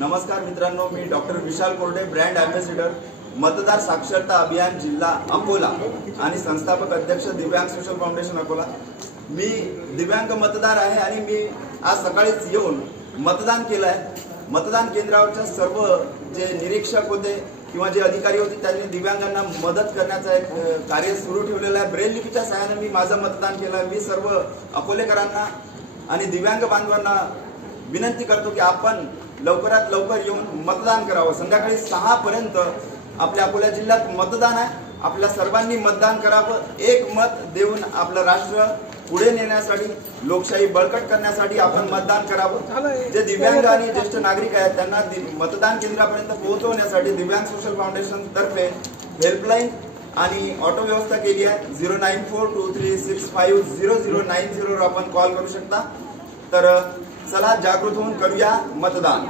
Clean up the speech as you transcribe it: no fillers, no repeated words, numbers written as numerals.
नमस्कार मित्रांनो, मी डॉक्टर विशाल कोरडे, ब्रँड ॲम्बॅसिडर, मतदार साक्षरता अभियान जिल्हा अकोला आणि संस्थापक अध्यक्ष दिव्यांग सोशल फाउंडेशन अकोला। मी दिव्यांग मतदार आहे आणि मी आज सकाळीच येऊन मतदान केलं आहे। मतदान केंद्रावरच्या सर्व जे निरीक्षक होते किंवा जे अधिकारी होते त्यांनी दिव्यांगांना मदत करण्याचा एक कार्य सुरू ठेवलेलं आहे। ब्रेल लिपीच्या सहाय्याने मी माझं मतदान केलं। मी सर्व अकोलेकरांना आणि दिव्यांग बांधवांना विनंती करतो की आपण लवकरात लवकर येऊन मतदान करावं। संध्याकाळी 6 पर्यंत आपल्या अकोला जिल्ह्यात मतदान आहे। आपल्या सर्वांनी मतदान करावं। एक मत देऊन आपलं राष्ट्र पुढे नेण्यासाठी, लोकशाही बळकट करण्यासाठी आपण मतदान करावं। जे दिव्यांग आणि ज्येष्ठ नागरिक आहेत त्यांना मतदान केंद्रापर्यंत पोहोचवण्यासाठी दिव्यांग सोशल फाउंडेशन तर्फे हेल्पलाईन आणि ऑटो व्यवस्था केली आहे। 09423650090 वर आपण कॉल करू शकता। तर चला जागृत होऊन करूया मतदान।